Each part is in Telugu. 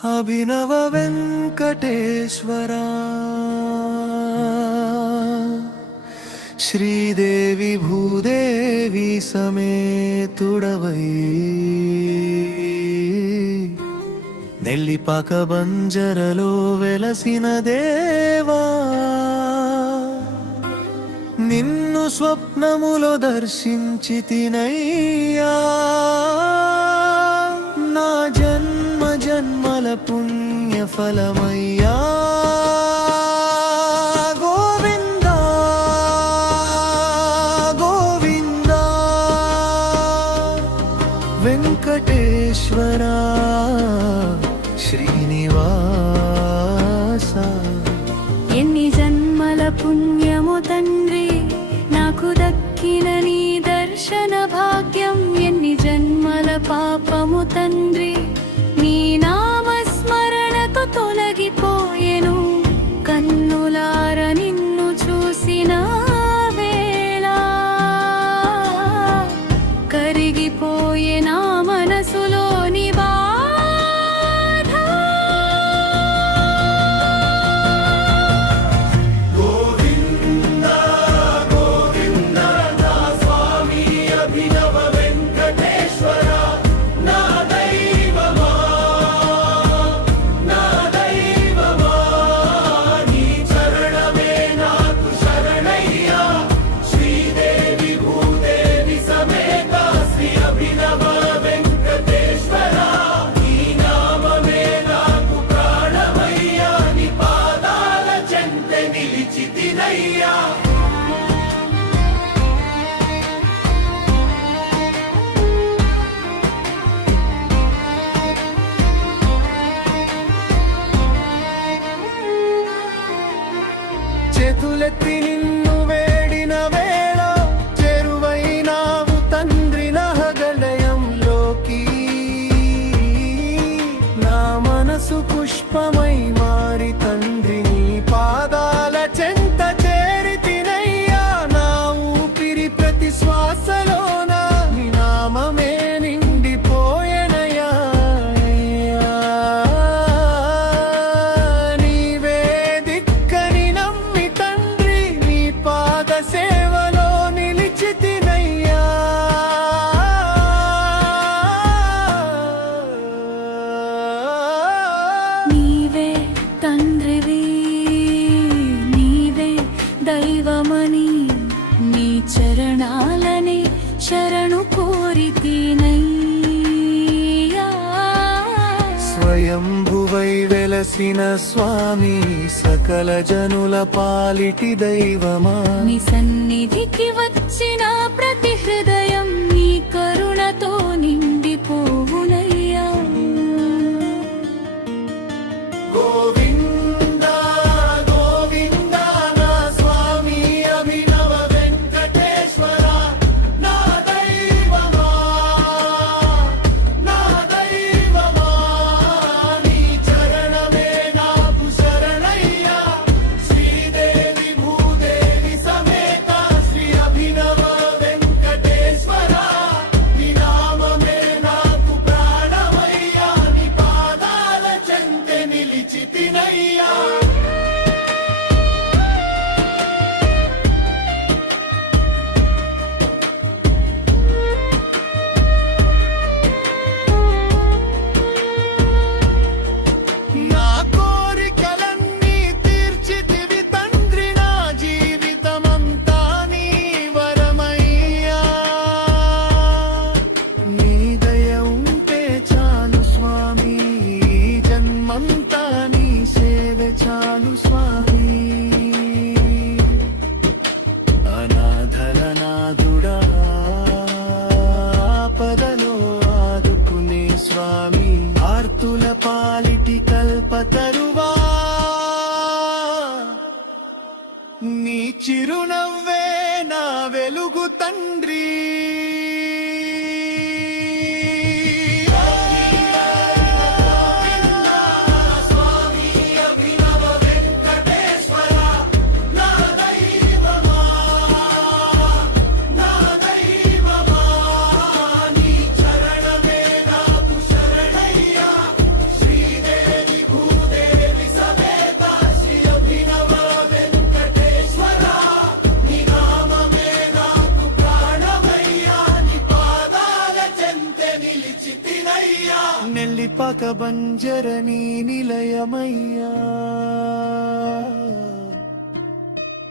అభినవ వెంకటేశ్వరా శ్రీదేవి భూదేవి సమేతుడవై నెల్లిపాక బంజరలో వెలసిన దేవా నిన్ను స్వప్నములో దర్శించితినయ్యా నా జన్మ జన్మల పుణ్య ఫలమయ్యా గోవిందా గోవిందా వెంకటేశ్వరా శ్రీనివాస ఎన్ని జన్మల పుణ్యము తండ్రి నాకు దక్కిన నీ దర్శన భాగ్యం ఎన్ని జన్మల పాపము తండ్రి నీ నామస్మరణతో తొలగిపోయెను కన్నులార నిన్ను చూసిన వేళ కరిగిపోయే నా మనసులోని బాధ గోవింద గోవింద నా స్వామి అభినవ వెంకటేశ్వర నా దైవమా నీ చరణమే నాకు శరణయ్యా శ్రీదేవి భూదేవి సమేత శ్రీ అభినవ వెంకటేశ్వర నీ నామమే నాకు ప్రాణమయ్యా నీ పాదాల చెంత నిలిచితినయ్యా చేతులెత్తి నిన్ను వేడిన వేళ చెరువైనావు తండ్రి నహగలయంలోకి నా మనసు పుష్పమై మారి తండ్రి నీ పాదాల చెంత చేరితినయ్యా నా ఊపిరి ప్రతి శ్వాసలోన నీ నామమే నిండిపోయెనయ్యా నీవే దిక్కని నమ్మి తండ్రి నీ పాద సేవలో నిలిచితినయ్యా నీవే తండ్రివి నీవే దైవమని నీ చరణాలని శరణు కోరితినయ్యా స్వయంభువై వెలసిన స్వామి సకల జనుల పాలిటి దైవమా నీ సన్నిధికి వచ్చిన ప్రతి హృదయం నీ కరుణతో నిండిపోవునయ్యా గోవింద గోవింద నా స్వామి అభినవ వెంకటేశ్వర నా దైవమా నీ చరణమే నాకు శరణయ్యా శ్రీదేవి భూదేవి సమేత శ్రీ అభినవ వెంకటేశ్వర నీ నామమే నాకు ప్రాణమయ్యా నీ పాదాల చెంత నిలిచితినయ్యా నా కోరికలన్నీ తీర్చితివి తండ్రి నా జీవితమంతా నీ వరమయ్యా నీ దయ ఉంటే చాలు స్వామి ఈ జన్మంతా నీ సేవే చాలు స్వామి అనాథల నాథుడా ఆపదలో ఆదుకునే స్వామి ఆర్తుల పాలిటి కల్పతరువా నీ చిరునవ్వే నా వెలుగు తండ్రి నీ చరణమే నాకు శరణయ్యా శ్రీదేవి దీపక బంజరని నిలయమయ్యా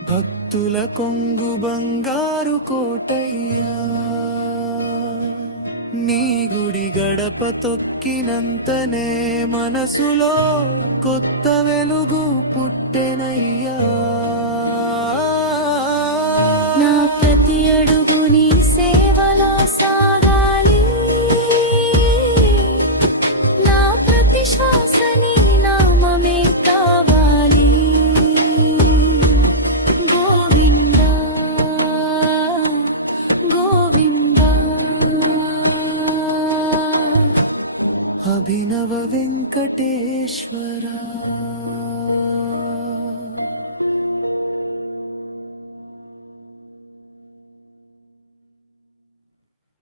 భక్తుల కొంగు బంగారు కోటయ్యా నీ గుడి గడప తొక్కినంతనే మనసులో కొత్త వెలుగు పుట్టెనయ్యా నా ప్రతి అడుగు నీ సేవలో సాగాలి నా ప్రతి శ్వాస నీ నామమే కావాలి గోవిందా గోవిందా అభినవ వెంకటేశ్వర